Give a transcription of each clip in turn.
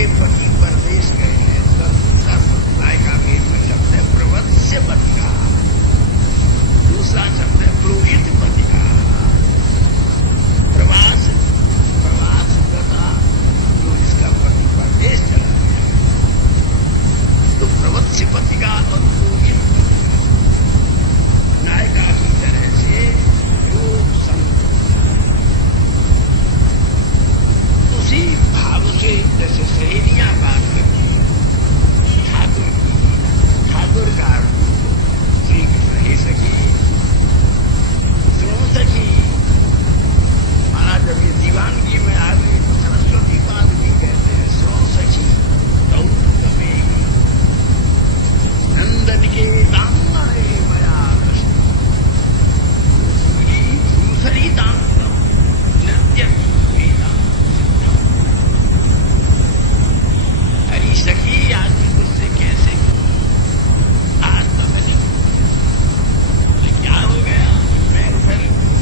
के पति परदेश गए हैं, दूसरा नायिका के शब्द है प्रवत्स्य पति का, दूसरा शब्द है प्रोहित पति का। प्रवास गता जो इसका पति परदेश चला गया, तो प्रवत्स्य पति का और प्रोहित पति का नायिका की तरह से जो उसी भाव से जैसे सहेलियां बात करती हैं, ठाकुर का श्री कृष्ण हे सखी सुनो सखी। महाराज जब ये दीवानगी में आ गई तो सरस्वती पाद भी कहते हैं सुनो सखी गौतमेगी नंदन के दामना मया कृष्ण दूसरी दाम नृत्य हरी सखी आज मुझसे कैसे आज तो मैंने क्या हो गया, मैं फिर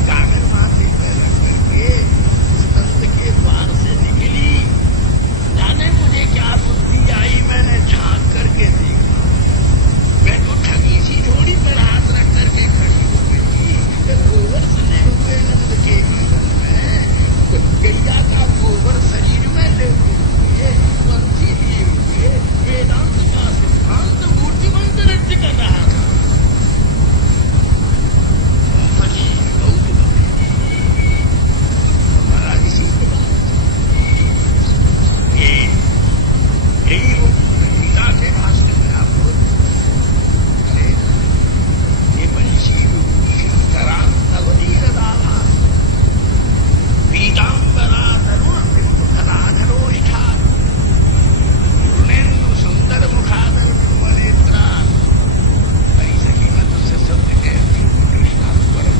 कागज माथे पर रख करके स्तंभ के द्वार से निकली, जाने मुझे क्या बुद्धि आई, मैंने झांक करके देखा, मैं तो ठगी सी झोड़ी पर हाथ रख करके खड़ी हो गई, गोबर सने हुए नंद के आंगन में, गैया का गोबर शरीर में ले हुए पंथी लिए हुए वेदांत का सिद्धांत मूर्तिमंत नृत्य कर रहा था। महाराज इसी यही वो गीता के भाष्य में आपको ये वंशी कराम नवनीर दाला पीतांबरा तरुण फलाधरोष्ठा पूर्णेन्दु सुंदर मुखादर निर्मलेत्रा हरी सखी मत से शब्द कहती हूँ कृष्णा परम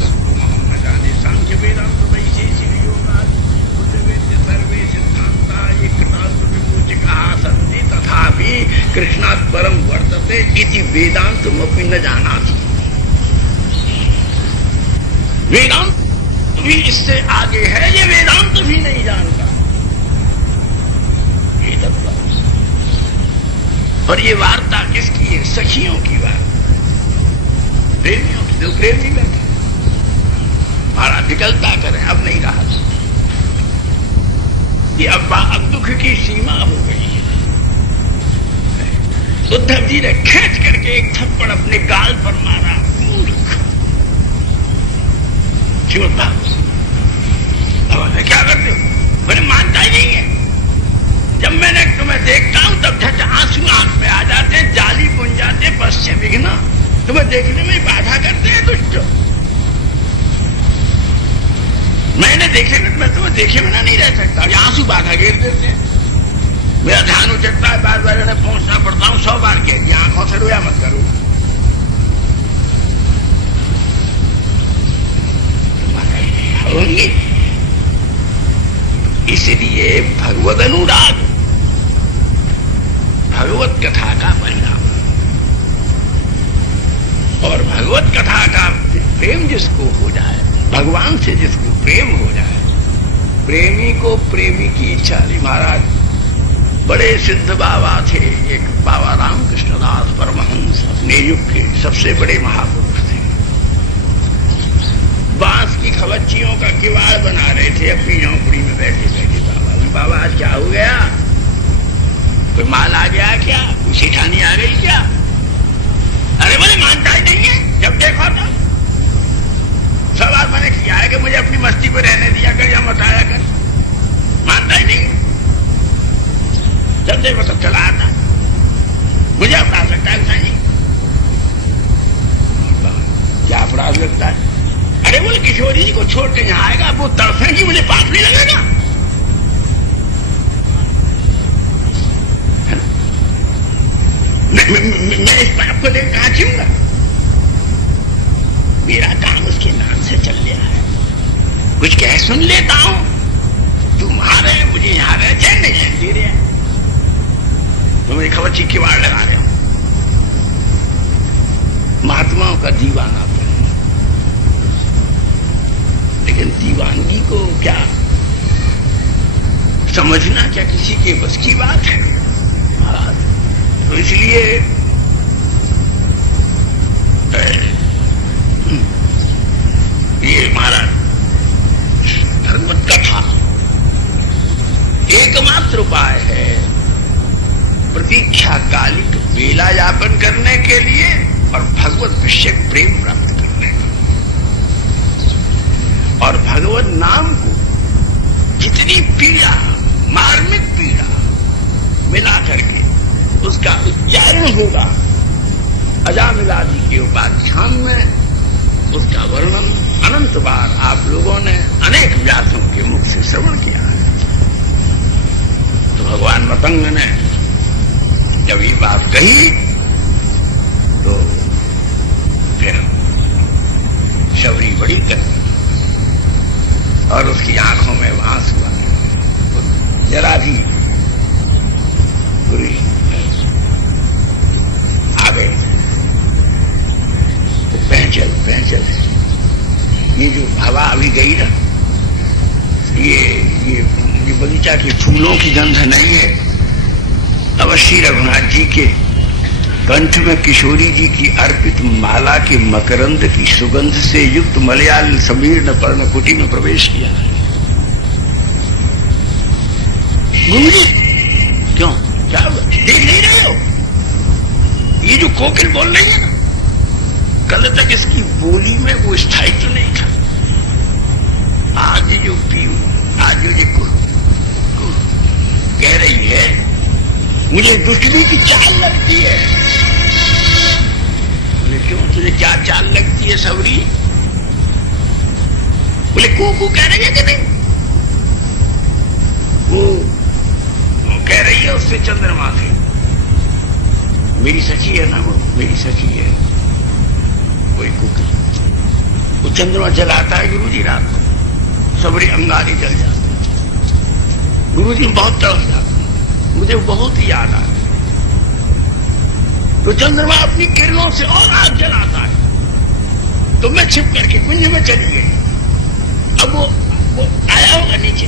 तत्व महम न जाने सांख्य वेदांत वैशेषिक योगादि वेद्य सर्वे सिद्धांता ये कृतांत विमोचका सन्ति तथापि कृष्णात् परम वर्तते इति वेदांतमपि न जानाति। वेदांत भी इससे आगे है, ये वेदांत भी नहीं जानता। ये तत्व और ये वार्ता किसकी है? सखियों की वार्ता, प्रेमियों की। जो प्रेमी बैठे हमारा निकलता करें, अब नहीं रहा ये अब दुख की सीमा हो गई है। उद्धव जी ने खींच करके एक थप्पड़ अपने गाल पर मारा, मूर्ख श्रीमद् भागवत। मैं क्या करते हो? मैंने मानता ही नहीं है। जब मैंने तुम्हें देखता हूं तब झट आंसू आंख में आ जाते हैं, जाली बुन जाते, पश्चिम विघ्न तुम्हें देखने में बाधा करते हैं दुष्ट। मैंने देखे मैं तुम्हें देखे बिना नहीं रह सकता, ये आंसू बाधा घेर देते हैं। मेरा ध्यान उचकता है, बार बार इन्हें पहुंचना पड़ता हूं, 100 बार कह दिया आंखों से रोया मत करो। होंगे इसलिए भगवत अनुराग भगवत कथा का परिणाम, और भगवत कथा का प्रेम जिसको हो जाए, भगवान से जिसको प्रेम हो जाए, प्रेमी को प्रेमी की इच्छा थी। महाराज बड़े सिद्ध बाबा थे, एक बाबा रामकृष्णदास परमहंस अपने युग के सबसे बड़े महापुरुष थे। बांस की खबच्चियों का किवाड़ बना रहे थे अपनी झोंपड़ी में बैठे बैठे। बाबा आज क्या हो गया? कोई माल आ गया क्या? कोई सेठानी आ गई क्या? अरे मुझे मानता ही नहीं है। जब देखो तो सवाल मैंने किया है कि मुझे अपनी मस्ती पे रहने दिया कर या मत आया कर, मानता ही नहीं। जब देखो तब चला आता, मुझे अपराध लगता है नहीं। क्या अपराध लगता है? अरे बोले किशोरी जी को छोड़ के यहाँ आएगा, वो तड़फेगी, मुझे पाप नहीं लगेगा? मैं इस पाप को देख कहां छिऊंगा? मेरा काम उसके नाम से चल गया है, कुछ कह सुन लेता हूं, तुम आ रहे मुझे यहां रहे चैन नहीं चैन दे रहे, तो मेरी खबर चीख किवाड़ लगा रहे हो। महात्माओं का दीवाना, लेकिन दीवानगी को क्या समझना क्या किसी के बस की बात है महाराज? तो इसलिए ये महाराज भगवत कथा एकमात्र उपाय है प्रतीक्षा कालिक बेला यापन करने के लिए और भगवत विषय प्रेम प्राप्त करने का। और भगवत नाम को जितनी पीड़ा, मार्मिक पीड़ा मिला करके उसका उच्चारण होगा अजामिलादि के उपाख्यान में, उसका वर्णन अनंत बार आप लोगों ने अनेक व्यासों के मुख से श्रवण किया है। तो भगवान मतंग ने जब ये बात कही तो फिर शबरी बड़ी कर और उसकी आंखों में आंसू हुआ, जरा भी पूरी आ गए। वो पहचल ये जो हवा अभी गई ना, ये बगीचा के फूलों की गंध नहीं है, अवश्य रघुनाथ जी के कंठ में किशोरी जी की अर्पित माला के मकरंद की सुगंध से युक्त मलयाल समीर न पर्णकुटी में प्रवेश किया है। क्यों, क्या देख नहीं रहे हो? ये जो कोकिल बोल रही है ना, कल तक इसकी बोली में वो स्थायित्व तो नहीं था। आज जो आज जो कह रही है, मुझे दुश्मनी की चाल लगती है। बोले क्यों, तुझे क्या चाल लगती है सवरी? बोले कू कह रही है कि नहीं? वो कह रही है उससे चंद्रमा से, मेरी सची है ना, वो मेरी सची है। कोई कुकी वो चंद्रमा जलाता है गुरुजी रात को, सबरी अंगारी जल जाती है। गुरुजी बहुत तरस जाते, मुझे बहुत ही याद आ रही। तो चंद्रमा अपनी किरणों से और आग जलाता है, तो मैं छिप करके कुंज में चली गई। अब वो आया होगा नीचे,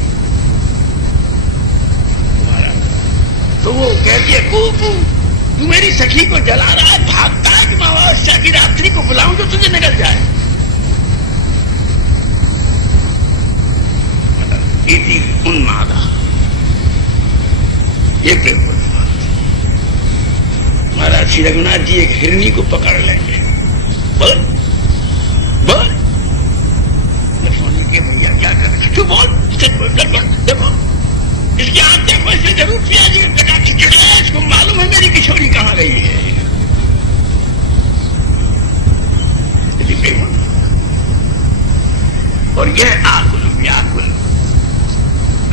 तो वो कहती है कूकू, तू मेरी सखी को जला रहा है, भागता है कि मैं अमावस्या की रात्रि को बुलाऊं जो तुझे निकल जाए। इति उन्मादा, ये प्रेम बात। महाराज श्री रघुनाथ जी एक हिरनी को पकड़ लेंगे, बोल बोल लक्ष्मण जी के भैया क्या कर, तू बोल देखो इसकी आंख देखो, इसने जरूर पिया जी का खिचड़ा, इसको मालूम है मेरी किशोरी कहां गई है। और यह आकुल व्याकुल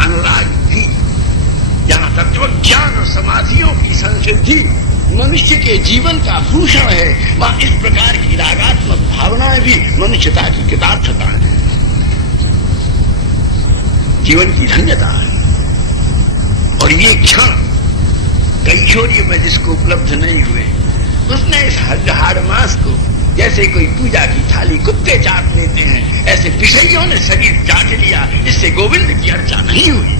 अनुराग भी, जहां तक जो ज्ञान और समाधियों की संसिद्धि मनुष्य के जीवन का भूषण है, वहां इस प्रकार की रागात्मक भावनाएं भी मनुष्यता की कृतार्थता है, जीवन की धन्यता है। और ये क्षण कैशोर्य में जिसको उपलब्ध नहीं हुए, उसने इस हाड़ मास को जैसे कोई पूजा की थाली कुत्ते चाट लेते हैं, ऐसे विषयों ने शरीर चाट लिया, इससे गोविंद की अर्चा नहीं हुई,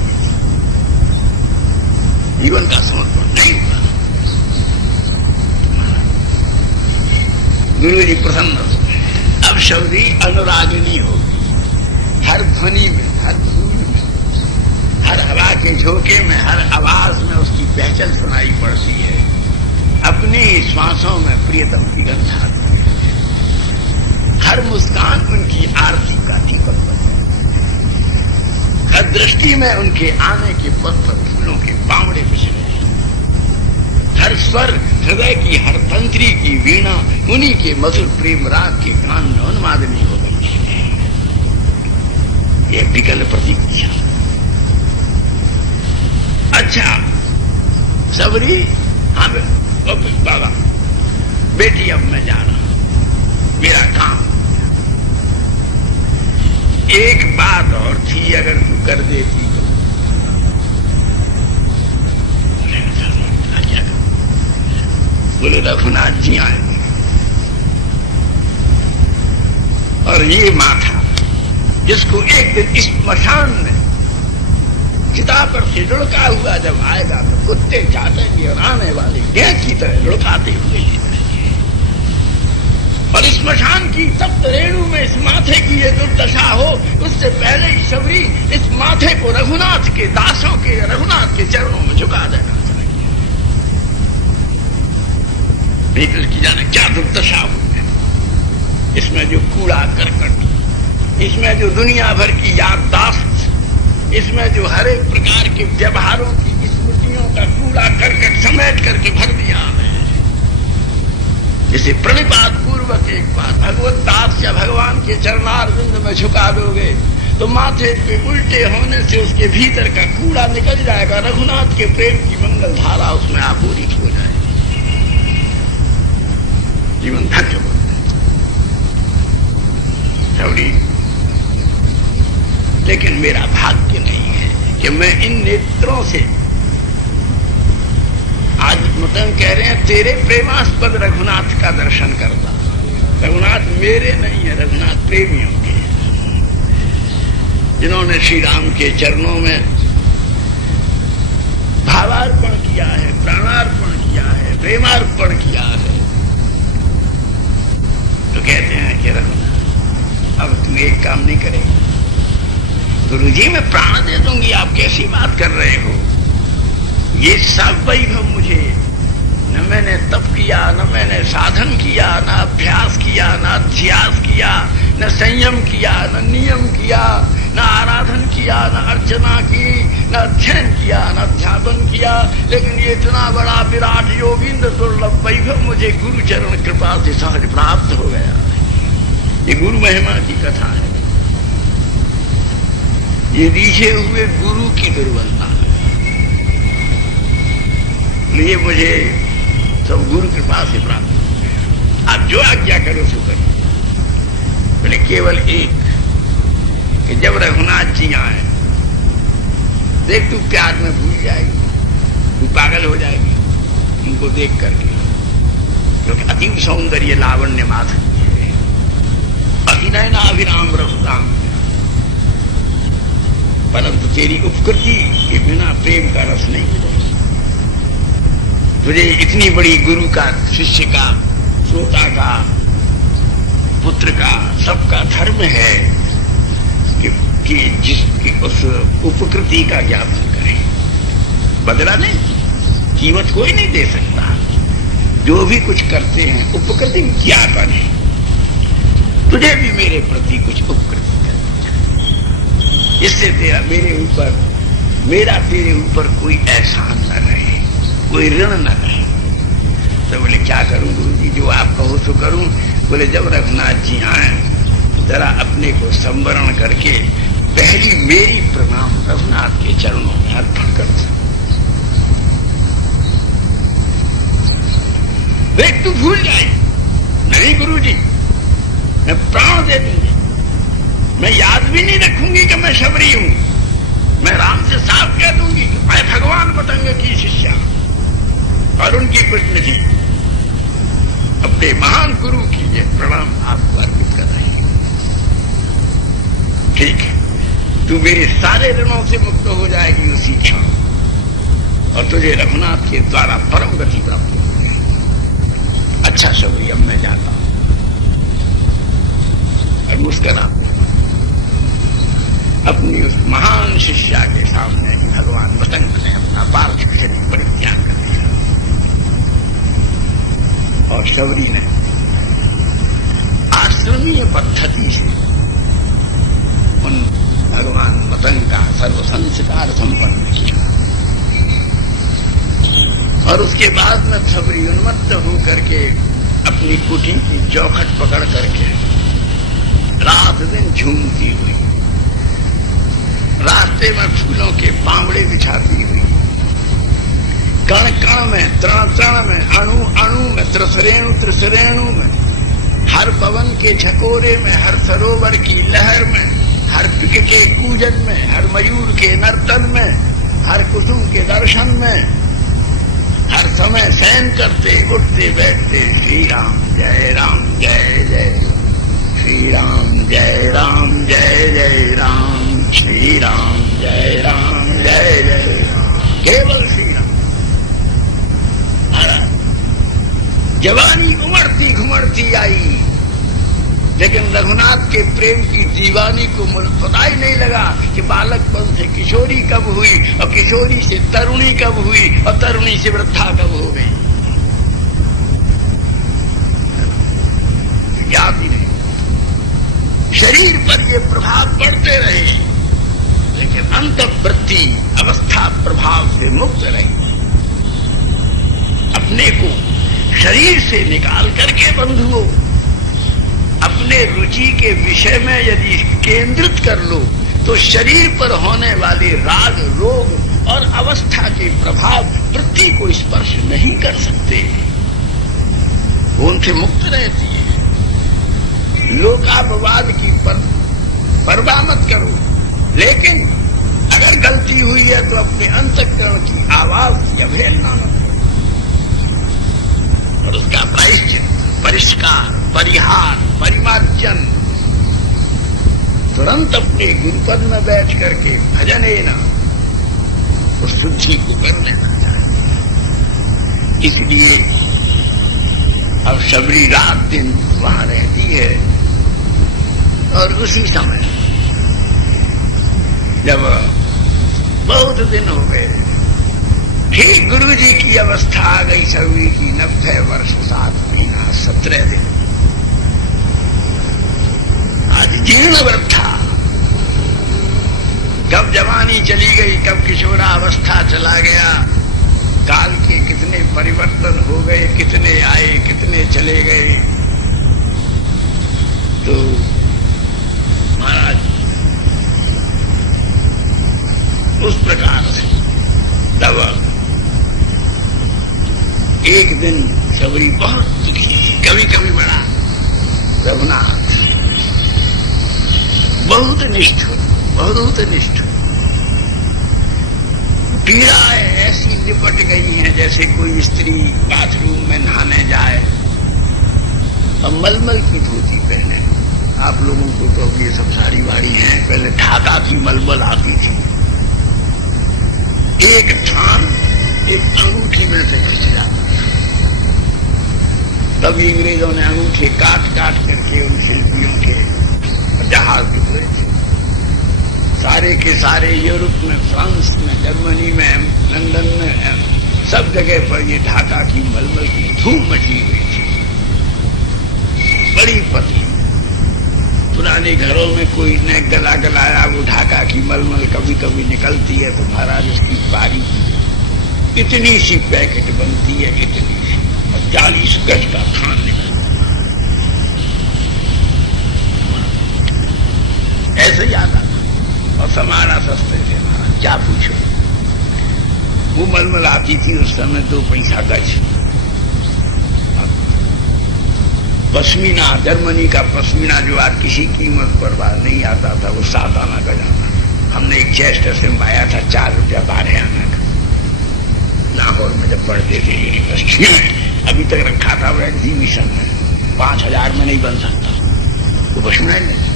जीवन का समर्पण नहीं हुआ। गुरु जी प्रसन्न हो, अब शबरी अनुरागिनी होगी, हर ध्वनि में, हर फूल में, हर हवा के झोंके में, हर आवाज में उसकी पहचान सुनाई पड़ती है। अपनी श्वासों में प्रियतम की गंध आती है, हर मुस्कान उनकी आरती का दीपक बनती है, हर दृष्टि में उनके आने के पथ पर फूलों के बावड़े बिछड़े, हर स्वर हृदय की, हर तंत्री की वीणा उन्हीं के मधुर प्रेम राग के गान में उन्मादनी हो गई है। ये विकल प्रतीक्षा। अच्छा सबरी, हाँ बाबा बेटी अब मैं जा रहा हूं, मेरा काम, एक बात और थी अगर तू कर देती तो। क्या कर? बोले रघुनाथ जी आएंगे, और ये माथा जिसको एक दिन इस स्मशान में चिता पर से लुढ़का हुआ जब आएगा तो कुत्ते चाटेंगे और आने वाले डेढ़ की तरह लुढ़काते हुए ले जाएंगे। और इस स्मशान की तप्त रेणु में इस माथे की ये दुर्दशा हो, उससे पहले ही शबरी इस माथे को रघुनाथ के दासों के, रघुनाथ के चरणों में झुका देना चाहिए। भीतर की जाने क्या दुर्दशा हुई है। इसमें जो कूड़ा करकट, इसमें जो दुनिया भर की याददाश्त, इसमें जो हर एक प्रकार के व्यवहारों की स्मृतियों का कूड़ा करकट समेट करके भर दिया है। इसे प्रणिपात पूर्वक एक बार भगवत दास या भगवान के चरणारविंद में झुका दोगे तो माथे पे उल्टे होने से उसके भीतर का कूड़ा निकल जाएगा। रघुनाथ के प्रेम की मंगल धारा उसमें आपूरित हो जाएगी, जीवन धन्य हो जाएगा। लेकिन मेरा भाग्य नहीं है कि मैं इन नेत्रों से, आज मतंग कह रहे हैं तेरे प्रेमास्पद रघुनाथ का दर्शन करता। रघुनाथ मेरे नहीं है, रघुनाथ प्रेमियों के, जिन्होंने श्री राम के चरणों में भावार्पण किया है, प्राणार्पण किया है, प्रेमार्पण किया है। तो कहते हैं कि रघुनाथ अब तुम एक काम नहीं करेगा। गुरुजी मैं प्राण दे दूंगी, आप कैसी बात कर रहे हो? ये सब वैभव मुझे, न मैंने तप किया, न मैंने साधन किया, न अभ्यास किया, न अध्यास किया, न संयम किया, न नियम किया, न आराधन किया, न अर्चना की, न अध्ययन किया, न अध्यापन किया, लेकिन ये इतना बड़ा विराट योगींद्र दुर्लभ वैभव मुझे गुरु चरण कृपा से सहज प्राप्त हो गया। ये गुरु महिमा की कथा है। ये रीझे हुए गुरु की दुर्बलता है। ये मुझे सब गुरु कृपा से प्राप्त। आप जो आज्ञा करो सो करो। बोले केवल एक कि जब रघुनाथ जी आए, देख तू प्यार में भूल जाएगी, तू पागल हो जाएगी उनको देख करके, क्योंकि अतीव सौंदर्य लावण्य माधुर्य है। अभिनय ना अभिराम रघुराम, परंतु तेरी उपकृति के बिना प्रेम का रस नहीं मिलेगा। तुझे इतनी बड़ी गुरु का, शिष्य का, श्रोता का, पुत्र का, सबका धर्म है कि जिसकी उस उपकृति का ज्ञापन करें। बदला नहीं, कीमत कोई नहीं दे सकता। जो भी कुछ करते हैं उपकृति ज्ञापन है। तुझे भी मेरे प्रति कुछ उपकृति इससे तेरा मेरे ऊपर, मेरा तेरे ऊपर कोई एहसान न रहे, कोई ऋण न रहे। तो बोले क्या करूं गुरुजी, जो आप कहो तो करूं। बोले जब रघुनाथ जी आए जरा अपने को संवरण करके पहली मेरी प्रणाम रघुनाथ के चरणों में अर्पण कर दो। देख तू भूल जाए। नहीं गुरुजी मैं प्राण दे दूंगी, मैं याद भी नहीं रखूंगी कि मैं शबरी हूं। मैं राम से साफ कह दूंगी कि मैं भगवान मतंग की शिष्या और उनकी प्रतिनिधि अपने महान गुरु की ये प्रणाम आपको अर्पित कर रही हूं। ठीक है, तू मेरे सारे ऋणों से मुक्त हो जाएगी उसी क्षण, और तुझे रघुनाथ के द्वारा परम गति प्राप्त हो जाएगी। अच्छा शबरी अब मैं जाता हूं। और मुस्कुरा अपनी उस महान शिष्या के सामने भगवान मतंग ने अपना पार्थिव शरीर परित्याग कर दिया और शबरी ने आश्रमीय पद्धति से उन भगवान मतंग का सर्व संस्कार संपन्न किया। और उसके बाद में शबरी उन्मत्त होकर के अपनी कुटी की चौखट पकड़ करके रात दिन झूमती हुई, रास्ते में फूलों के पांवड़े बिछाती हुई, कण कण में, तृण तृण में, अणु अणु में, त्रिसरेणु त्रिसरेणु में, हर पवन के झकोरे में, हर सरोवर की लहर में, हर पिक के कूजन में, हर मयूर के नर्तन में, हर कुसुम के दर्शन में, हर समय शयन करते उठते बैठते श्री राम जय जय, श्री राम जय जय राम, श्री राम जय राम जय जय राम, केवल श्री राम। जवानी उमड़ती घुमड़ती आई, लेकिन रघुनाथ के प्रेम की दीवानी को पता ही नहीं लगा कि बालकपन से किशोरी कब हुई और किशोरी से तरुणी कब हुई और तरुणी से वृद्धा कब हो गई, याद ही नहीं। शरीर पर ये प्रभाव पड़ते रहे, लेकिन अंतःवृत्ति अवस्था प्रभाव से मुक्त रही। अपने को शरीर से निकाल करके बंधुओं अपने रुचि के विषय में यदि केंद्रित कर लो तो शरीर पर होने वाले राग रोग और अवस्था के प्रभाव वृत्ति को स्पर्श नहीं कर सकते, उनसे मुक्त रहती है। लोकापवाद की परवाह मत करो, लेकिन अगर गलती हुई है तो अपने अंतःकरण की आवाज की अवहेलना मत करो और उसका प्रायश्चित, परिष्कार, परिहार, परिमार्जन तुरंत अपने गुरुपद में बैठ करके भजन न उस शुद्धि को कर लेना चाहिए। इसलिए अब शबरी रात दिन वहां रहती है और उसी समय जब बहुत दिन हो गए, ठीक गुरु जी की अवस्था आ गई शबरी की, 90 वर्ष 7 महीना 17 दिन, आज जीर्ण वृद्धा, कब जवानी चली गई, कब किशोरावस्था चला गया, काल के कितने परिवर्तन हो गए, कितने आए कितने चले गए। तो महाराज उस प्रकार से तब एक दिन शबरी बहुत दुखी, कभी कभी बड़ा रघुनाथ बहुत निष्ठुर, बहुत निष्ठुर, पीड़ाएं ऐसी लिपट गई हैं जैसे कोई स्त्री बाथरूम में नहाने जाए और मलमल की धोती पहने। आप लोगों को तो अब ये सब साड़ी वाड़ी हैं, पहले ढाका की मलमल आती थी, एक थान एक अंगूठी में से खिंच जाता था। तब अंग्रेजों ने अंगूठे काट काट करके उन शिल्पियों के जहाज बिगड़े थे। सारे के सारे यूरोप में, फ्रांस में, जर्मनी में, लंदन में, सब जगह पर ये ढाका की मलमल की धूम मची हुई थी। बड़ी पतली, पुराने घरों में कोई ने गला गलाया, वो ढाका की मलमल कभी कभी निकलती है तो महाराज उसकी पारी इतनी सी पैकेट बनती है, इतनी सी, 40 गज का थान निकलता, ऐसे याद आता। और समाना सस्ते थे महाराज, क्या पूछो। वो मलमल आती थी उस समय 2 पैसा गज। पश्मीना, जर्मनी का पश्मीना जो आज किसी कीमत पर बाहर नहीं आता था, वो 7 आना का जाता। हमने एक चेस्ट से मंगाया था 4 रुपया 12 आना का, लाहौर में जब पढ़ते थे यूनिवर्सिटी में, अभी तक रखा था वो एग्जीबिशन में। 5000 में नहीं बन सकता वो पश्मीना नहीं।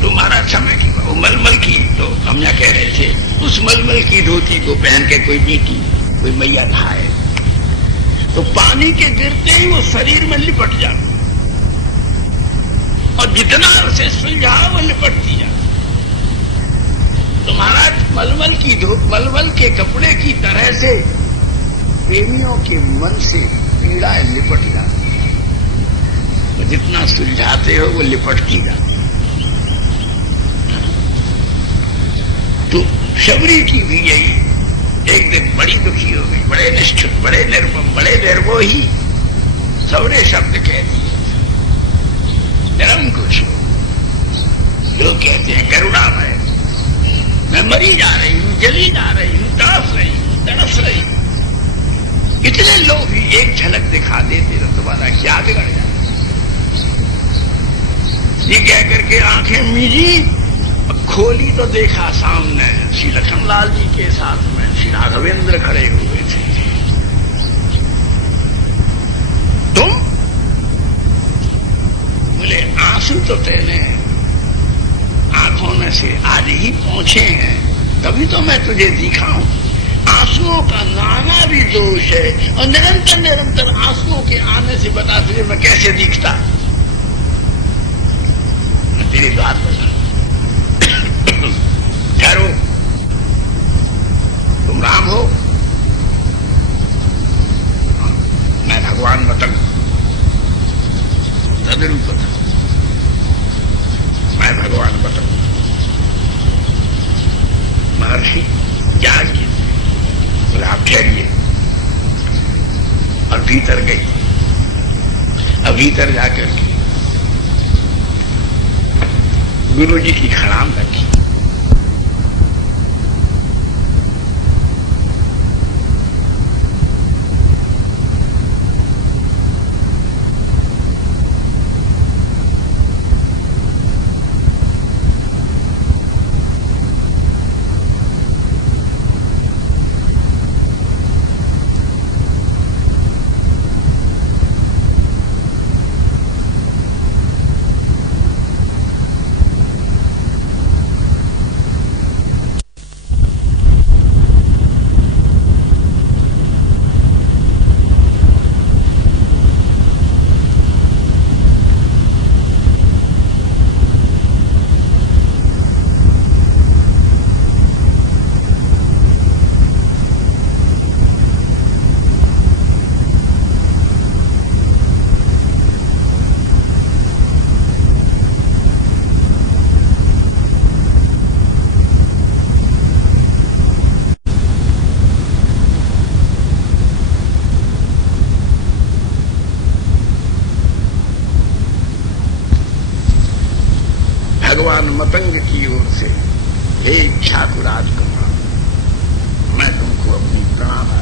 तो महाराज समय की वो मलमल की, तो हम यहाँ कह रहे थे उस मलमल की धोती को पहन के कोई बेटी, कोई मैया नहाए तो पानी के गिरते ही वो शरीर में लिपट जाती, और जितना उसे सुलझा वो लिपटती जाती। तो महाराज मलमल के कपड़े की तरह से प्रेमियों के मन से पीड़ा लिपट जाती, तो जितना सुलझाते हो वो लिपटती जाती। तो शबरी की भी यही, एक दिन बड़ी दुखी हो गई, बड़े निष्ठुर, बड़े निर्मम, बड़े निर्मोही, सवरे शब्द कह दिए। निरंकुश लोग कहते हैं करुणामय, मैं मरी जा रही हूं, जली जा रही हूं, तड़प रही हूं। इतने लोग भी एक झलक दिखा देते तो तुम्हारा क्या बिगड़ जाए। ये कह करके आंखें मीजी, खोली तो देखा सामने श्री लखनलाल जी के साथ में श्री राघवेंद्र खड़े हुए थे। तुम बोले, आंसू तो तेने आंखों में से आज ही पहुंचे हैं, तभी तो मैं तुझे दिखा हूं। आंसुओं का नाना भी दोष है, और निरंतर निरंतर आंसुओं के आने से बता तुझे मैं कैसे दिखता। मैं तेरी बात बता, ठहरो, तुम राम हो, मैं भगवान मतंग तदरूप था, मैं भगवान मतंग। महर्षि याज्ञ बोले आप ठहरिए, और भीतर गई। अब भीतर जाकर के गुरु जी की खड़ाम रखी। भगवान मतंग की ओर से, हे ठाकुर राजकुमार, मैं तुमको अपनी प्रणाम।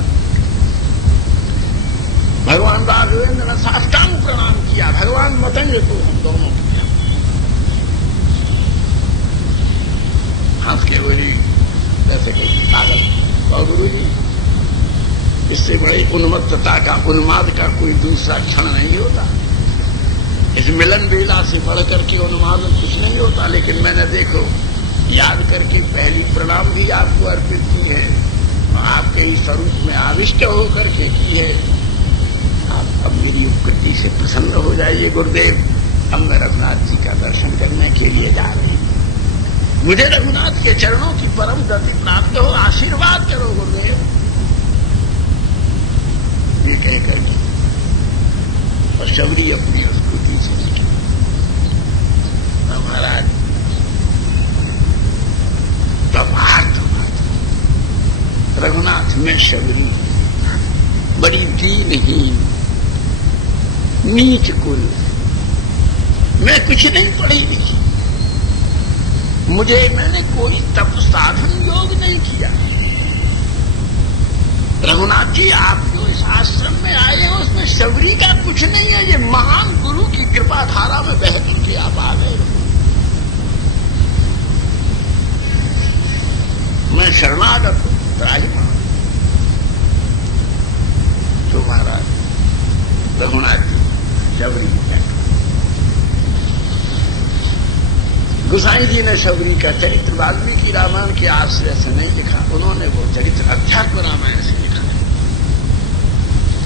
भगवान राघवेंद्र ने साष्टांग प्रणाम किया, भगवान मतंग को हम दोनों किया। हंस के बोली जैसे कोई पागल, और गुरु जी इससे बड़ी उन्मत्तता का, उन्माद का कोई दूसरा क्षण नहीं होता। इस मिलन बेला से बढ़कर के उन्माद कुछ नहीं होता। लेकिन मैंने देखो याद करके पहली प्रणाम भी आपको अर्पित की है, और आपके ही स्वरूप में आविष्ट होकर के की है। आप अब मेरी उपकृति से प्रसन्न हो जाइए गुरुदेव। अब मैं रघुनाथ जी का दर्शन करने के लिए जा रही हूं। मुझे रघुनाथ के चरणों की परम गति प्राप्त हो, आशीर्वाद करो गुरुदेव। ये कहकर के और शबरी अपनी स्कूटी से निकली। महाराज रघुनाथ में शबरी बड़ी दीनहीन नीच कुल, मैं कुछ नहीं पढ़ी लिखी, मैंने कोई तप साधन योग नहीं किया। रघुनाथ जी आप जो इस आश्रम में आए हैं उसमें शबरी का कुछ नहीं है। ये महान गुरु की कृपा धारा में बह करके आप आ गए। मैं शरणागत हूं, त्राहिमाम। तो महाराज रघुनाथ जी शबरी गोसाई जी ने शबरी का चरित्र वाल्मीकि रामायण के आश्रय से नहीं लिखा, उन्होंने वो चरित्र अध्यात्म रामायण से लिखा।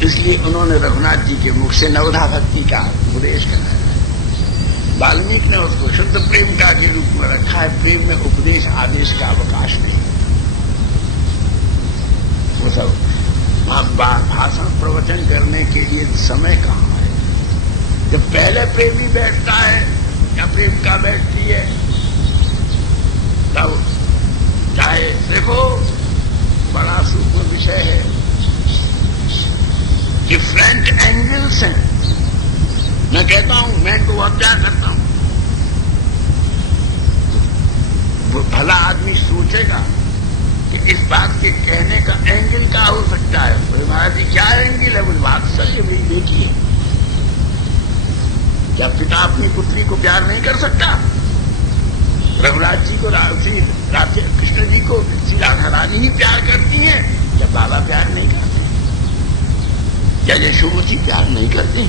इसलिए उन्होंने रघुनाथ जी के मुख से नवधा भक्ति का उपदेश कराया। वाल्मीकि ने उसको शुद्ध प्रेम का के रूप में रखा है। प्रेम में उपदेश आदेश का अवकाश नहीं। वो सब भाषण प्रवचन करने के लिए समय कहां है? जब पहले प्रेमी बैठता है या प्रेमिका बैठती है तब चाहे देखो बड़ा सूक्ष्म विषय है, डिफरेंट एंगल्स हैं। मैं कहता हूं, मैं तो अब क्या करता हूं, वो भला आदमी सोचेगा कि इस बात के कहने का एंगल क्या हो सकता है। बोले महाराज जी क्या एंगल है? बोले वात्सल्य मेरी बेटी है, क्या पिता अपनी पुत्री को प्यार नहीं कर सकता? रघुनाथ जी को राधे कृष्ण जी को श्री राधा रानी ही प्यार करती हैं, क्या बाबा प्यार नहीं करते? क्या यशोमती प्यार नहीं करते?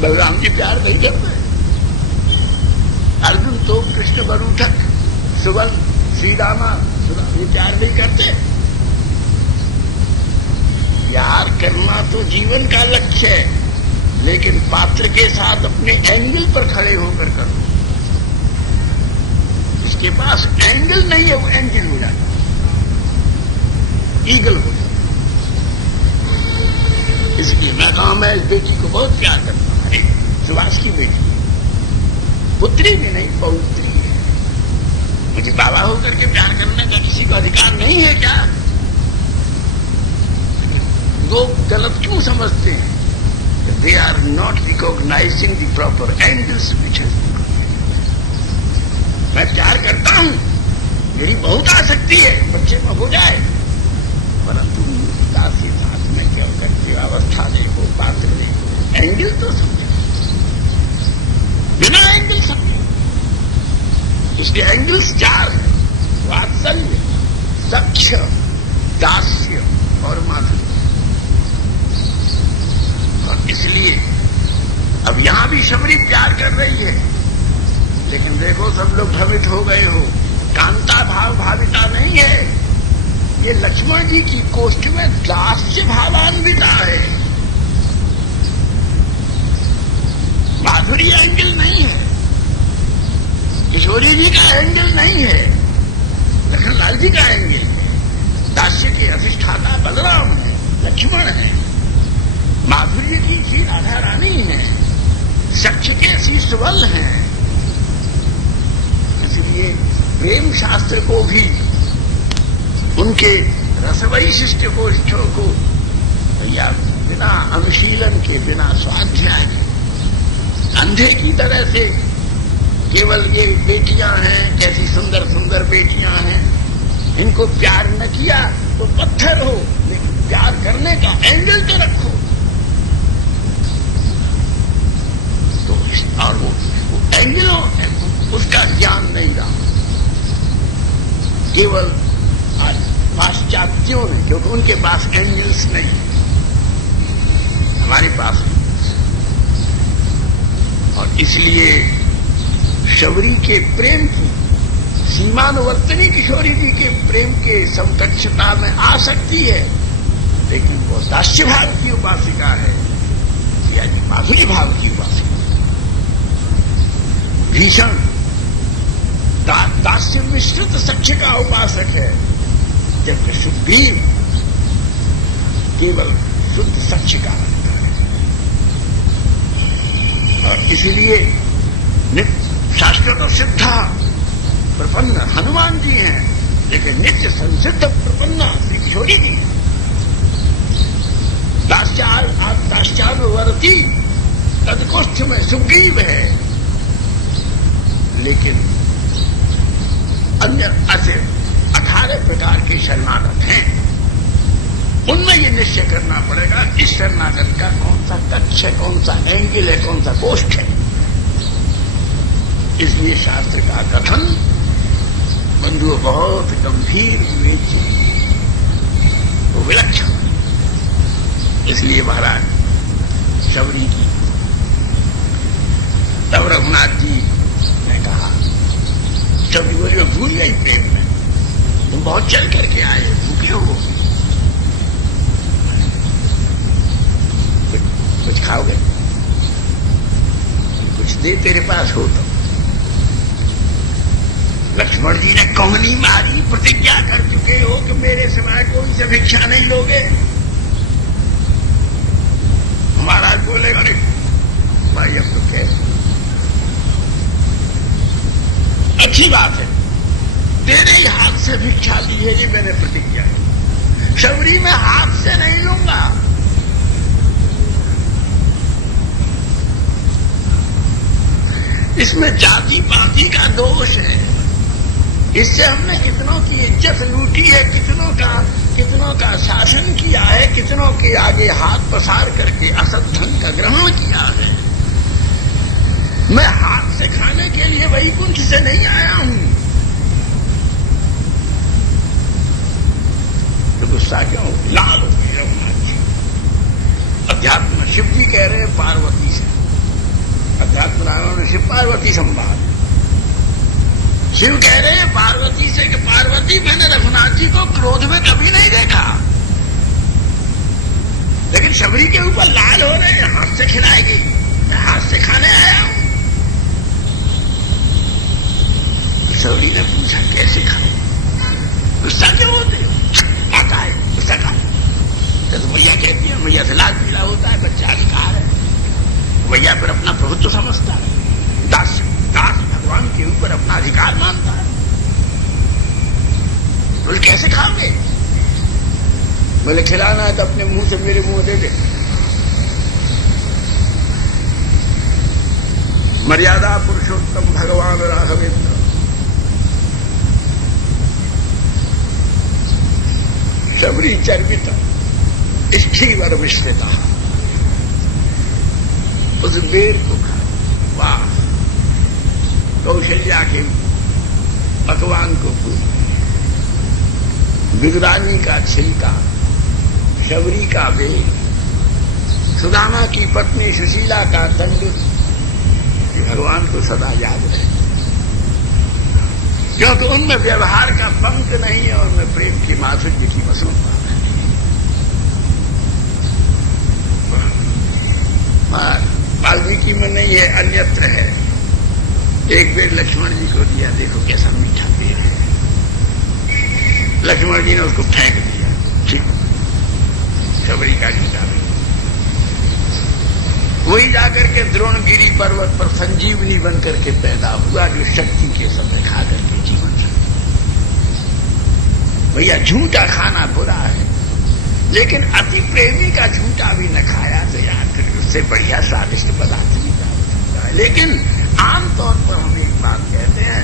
बलराम जी प्यार नहीं करते? अर्जुन तो कृष्ण बरूठक सुबल श्रीरामा ये प्यार नहीं करते। प्यार करना तो जीवन का लक्ष्य है, लेकिन पात्र के साथ अपने एंगल पर खड़े होकर करो। इसके पास एंगल नहीं है, वो एंगल हो जाता, ईगल हो जाता। इसलिए मैं कहा मैं इस बेटी को बहुत प्यार करता हूं। सुभाष की बेटी, पुत्री भी नहीं पौत्री है। मुझे बाबा होकर के प्यार करने का किसी को अधिकार नहीं है क्या? लोग गलत क्यों समझते हैं? They are not recognising the proper angles which has been. मैं प्यार करता हूं, मेरी बहुत आसक्ति है, बच्चे में हो जाए, परंतु पिता के साथ में क्या करके अवस्था देखो, पात्र देखो, एंगल तो समझो, बिना एंगल समझो। इसलिए एंगल्स चार है: वात्सल्य, सख्य, दास्य और माधुर्य। और इसलिए अब यहां भी शबरी प्यार कर रही है, लेकिन देखो सब लोग भ्रमित हो गए हो। कांता भाव भाविता नहीं है, ये लक्ष्मण जी की कोष्ठ में दास्य भावान्विता है। माधुरी एंगल नहीं है, किशोरी जी का एंगल नहीं है, लखनलाल जी का एंगल है। दास्य के अधिष्ठाता बलराम है, लक्ष्मण है। माधुर्य की श्री राधा रानी है, सख्य के श्री सुबल हैं। इसलिए प्रेम शास्त्र को भी उनके रसवैशिष्ट गोष्ठों को या बिना अनुशीलन के, बिना स्वाध्याय के, अंधे की तरह से केवल ये बेटियां हैं, कैसी सुंदर सुंदर बेटियां हैं, इनको प्यार न किया तो पत्थर हो, लेकिन प्यार करने का एंगल तो रखो। तो और वो एंगलों उसका ज्ञान नहीं रहा, केवल आज पाश्चात्यों ने, क्योंकि उनके पास एंगल्स नहीं, हमारे पास नहीं। और इसलिए शबरी के प्रेम की सीमानुवर्तनी किशोरी जी के प्रेम के समकक्षता में आ सकती है, लेकिन वो दास्य भाव की उपासिका है, यानी माधुरी भाव की उपासिका। भीषण दास्य मिश्रित सख्य का उपासक है, जबकि सुग्रीव केवल शुद्ध सख्य का रहता है। और इसलिए शास्त्र तो सिद्धा प्रपन्न हनुमान जी हैं, लेकिन नित्य संसिद्ध प्रपन्ना श्री किशोरी जी हैं। दास्यानुवर्ती तदकोष्ठ में सुग्रीव है, लेकिन अन्य ऐसे 18 प्रकार के शरणागत हैं। उनमें ये निश्चय करना पड़ेगा इस शरणागत का कौन सा कक्ष है, कौन सा एंगल है, कौन सा कोष्ठ है। इसलिए शास्त्र का कथन बंधुओं बहुत गंभीर विवेक, वो विलक्षण। इसलिए महाराज शबरी की तब रघुनाथ जी ने कहा, शबरी बोली मैं भूल गई प्रेम में, तुम बहुत चल करके आए, भूखे हो, कुछ खाओगे, कुछ दे तेरे पास हो तो। लक्ष्मण जी ने कोहनी मारी, प्रतिज्ञा कर चुके हो कि मेरे सिवाय कोई से भिक्षा नहीं लोगे। महाराज बोले अरे भाई अब तो कैसे, अच्छी बात है, तेरे ही हाथ से भिक्षा ली है, ये मैंने प्रतिज्ञा की। शबरी में हाथ से नहीं लूंगा। इसमें जाति पाति का दोष है, इससे हमने कितनों की इज्जत लूटी है, कितनों का शासन किया है, कितनों के आगे हाथ पसार करके असत धन का ग्रहण किया है। मैं हाथ से खाने के लिए वैकुंठ से नहीं आया हूं। तो गुस्सा क्यों, लाल हो गई रघुनाथ जी। अध्यात्म शिव जी कह रहे हैं पार्वती से, अध्यात्म रामायण में शिव पार्वती संवाद, शिव कह रहे हैं पार्वती से कि पार्वती मैंने रघुनाथ जी को क्रोध में कभी नहीं देखा, लेकिन शबरी के ऊपर लाल हो रहे हैं, हाथ से खिलाएगी, मैं हाथ से खाने आया हूं। शबरी ने पूछा कैसे खाए, गुस्सा क्यों होते हो, आता है गुस्सा का। तो भैया कहती है भैया से लाल पीला होता है, बच्चा अधिकार है, भैया पर अपना प्रभुत्व समझता है, दास भगवान के ऊपर अपना अधिकार मानता है। बोले कैसे खाओगे, बोले खिलाना है तो अपने मुंह से मेरे मुंह दे दे। मर्यादा पुरुषोत्तम भगवान राघवेंद्र। शबरी चर्वित स्थिवर विश्रिता, उस बेर को खा। वाह, कौशल्या के पकवान को पूरी, विदुरानी का छिलका, शबरी का बेर, सुदामा की पत्नी सुशीला का तंडुल, भगवान को सदा याद रहे, क्योंकि उनमें व्यवहार का पंख नहीं है, उनमें प्रेम की माधुर्य की मसरूफा है। वाल्मीकि में नहीं है, अन्यत्र है। एक बेर लक्ष्मण जी को दिया, देखो कैसा मीठा पेड़ है, लक्ष्मण जी ने उसको फेंक दिया, ठीक शबरी का जूता भी। वही जाकर के द्रोणगिरी पर्वत पर संजीवनी बनकर के पैदा हुआ, जो शक्ति के समय खा करके जीवन भैया झूठा खाना बुरा है, लेकिन अति प्रेमी का झूठा भी न खाया तो याद करिए उससे बढ़िया स्वादिष्ट पदार्थ भी प्राप्त होता है। लेकिन आमतौर पर हम एक बात कहते हैं,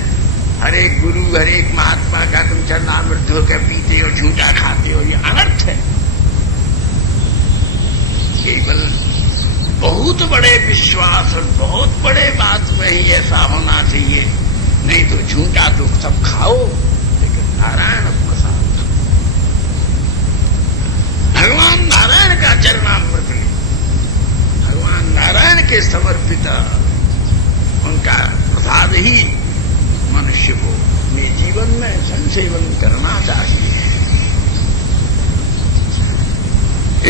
हर एक गुरु हर एक महात्मा का तुम चरणामृत धोकर पीते हो, झूठा खाते हो, ये अनर्थ है। केवल बहुत बड़े विश्वास और बहुत बड़े बात में ही ऐसा होना चाहिए, नहीं तो झूठा तो सब खाओ, लेकिन नारायण प्रसाद, भगवान नारायण का चरणामृत, भगवान नारायण के समर्पित उनका प्रसाद ही मनुष्य को अपने जीवन में संसेवन करना चाहिए।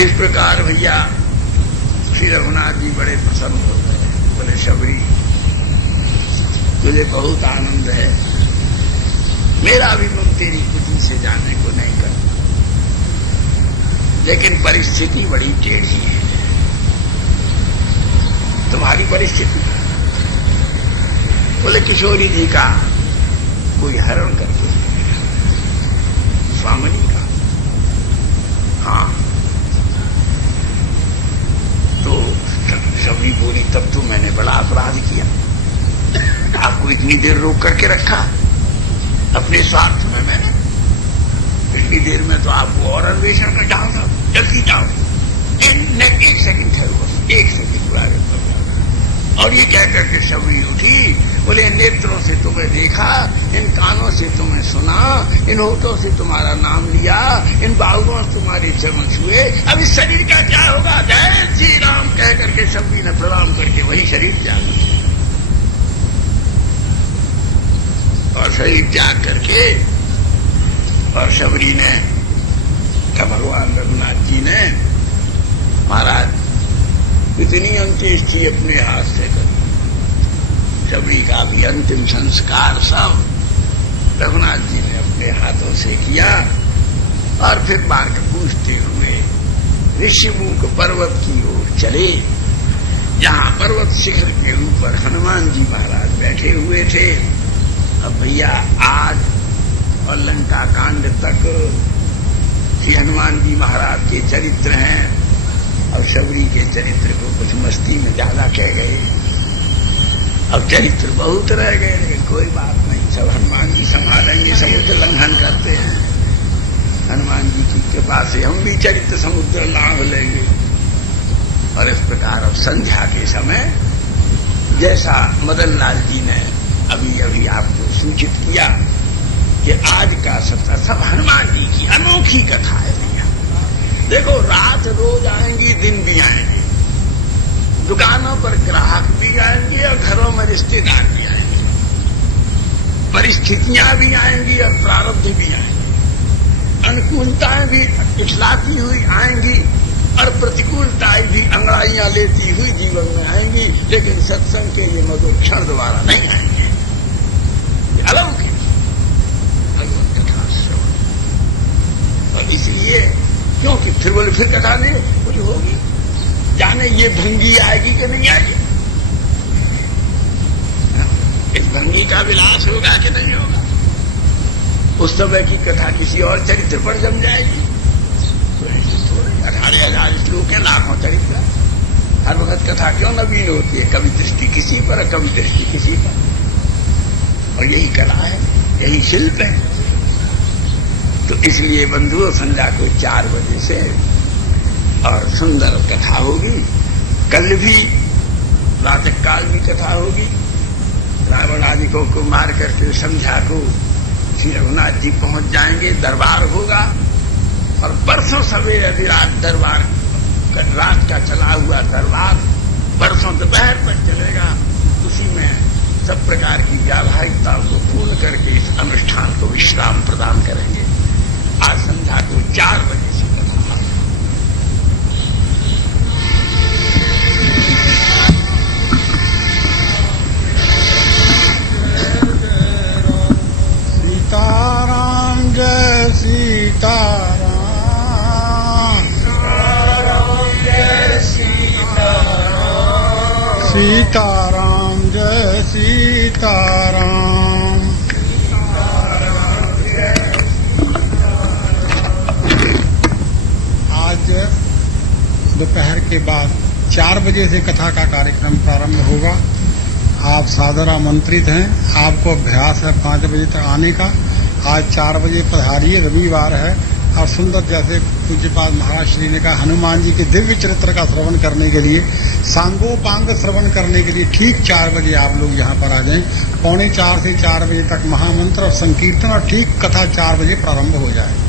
इस प्रकार भैया श्री रघुनाथ जी बड़े प्रसन्न हो गए, बोले शबरी तुझे बहुत आनंद है, मेरा भी मन तेरी कुटी से जाने को नहीं करता, लेकिन परिस्थिति बड़ी टेढ़ी है। तुम्हारी परिस्थिति, बोले किशोरी जी का कोई हरण करके, स्वामिनी का, हाँ। तो शबरी बोली तब तो मैंने बड़ा अपराध किया, आपको इतनी देर रोक करके रखा अपने स्वार्थ में, मैंने इतनी देर में तो आपको और अन्वेषण कर जाओ, था जल्दी जाओ, एक सेकंड ठहरो, एक सेकंड आगे बढ़ जाओ। और ये कह करके शबरी उठी, बोले नेत्रों से तुम्हें देखा, इन कानों से तुम्हें सुना, इन होठों से तुम्हारा नाम लिया, इन बाहुओं से तुम्हारे चमन छुए, अब इस शरीर का क्या होगा, जय श्री राम कह करके शबरी ने प्रणाम करके वही शरीर त्याग दिया। और शरीर त्याग करके और शबरी ने क्या भगवान रघुनाथ जी ने महाराज इतनी अंत्येष्टि अपने हाथ से कर, शबरी का भी अंतिम संस्कार सब रघुनाथ जी ने अपने हाथों से किया। और फिर मार्ग पूछते हुए ऋषिमुख पर्वत की ओर चले, जहां पर्वत शिखर के ऊपर हनुमान जी महाराज बैठे हुए थे। अब भैया आज और लंका कांड तक श्री हनुमान जी महाराज के चरित्र हैं, और शबरी के चरित्र को कुछ मस्ती में ज्यादा कह गए, अब चरित्र बहुत रह गए, लेकिन कोई बात नहीं, सब हनुमान जी संभालेंगे। समुद्र लंघन करते हैं, हनुमान जी की कृपा से हम भी चरित्र समुद्र लाभ लेंगे। और इस प्रकार अब संध्या के समय जैसा मदन लाल जी ने अभी अभी आपको सूचित किया कि आज का सत्र सब हनुमान जी की अनोखी कथा है भैया। देखो रात रोज आएंगी, दिन भी आएंगे, दुकानों पर ग्राहक भी आएंगे और घरों में रिश्तेदार भी आएंगे। परिस्थितियां भी आएंगी और प्रारब्ध भी आएंगे, अनुकूलताएं भी इखलाती हुई आएंगी और प्रतिकूलताएं भी अंगड़ाइयां लेती हुई जीवन में आएंगी, लेकिन सत्संग के ये मधुर क्षण दोबारा नहीं आएंगे। ये अलौकिक भगवत कथा श्रवण। और इसलिए क्योंकि फिर बोले फिर कथा नहीं कुछ होगी, जाने ये भंगी आएगी कि नहीं आएगी, इस भंगी का विलास होगा कि नहीं होगा। उस समय की कथा किसी और चरित्र पर जम जाएगी। तो ऐसे थोड़े 18,000 श्लोक हैं, लाखों चरित्र, हर वक्त कथा क्यों नवीन होती है, कभी दृष्टि किसी पर, कभी दृष्टि किसी पर। और यही कला है, यही शिल्प है। तो इसलिए बंधुओं, संध्या को 4 बजे से और सुंदर कथा होगी। कल भी प्रातःकाल भी कथा होगी। रावण आदि को मार करके संध्या को श्री रघुनाथ जी पहुंच जाएंगे, दरबार होगा। और परसों सवेरे यदि दरबार रात का चला हुआ दरबार परसों दोपहर तक चलेगा, उसी में सब प्रकार की व्यावहारिकताओं को पूर्ण करके इस अनुष्ठान को विश्राम प्रदान करेंगे। आज संध्या को 4 बजे से कथा। सीताराम जय सीताराम, जय सीताराम, सीताराम जय सीताराम। आज दोपहर के बाद 4 बजे से कथा का कार्यक्रम प्रारंभ होगा। आप सादर आमंत्रित हैं। आपको अभ्यास है 5 बजे तक आने का। आज 4 बजे पधारिए, रविवार है। और सुंदर जैसे पूज्यपाद महाराज श्री ने कहा, हनुमान जी के दिव्य चरित्र का श्रवण करने के लिए, सांगोपांग श्रवण करने के लिए ठीक 4 बजे आप लोग यहाँ पर आ जाएं। 3:45 से 4 बजे तक महामंत्र और संकीर्तन, और ठीक कथा 4 बजे प्रारंभ हो जाए।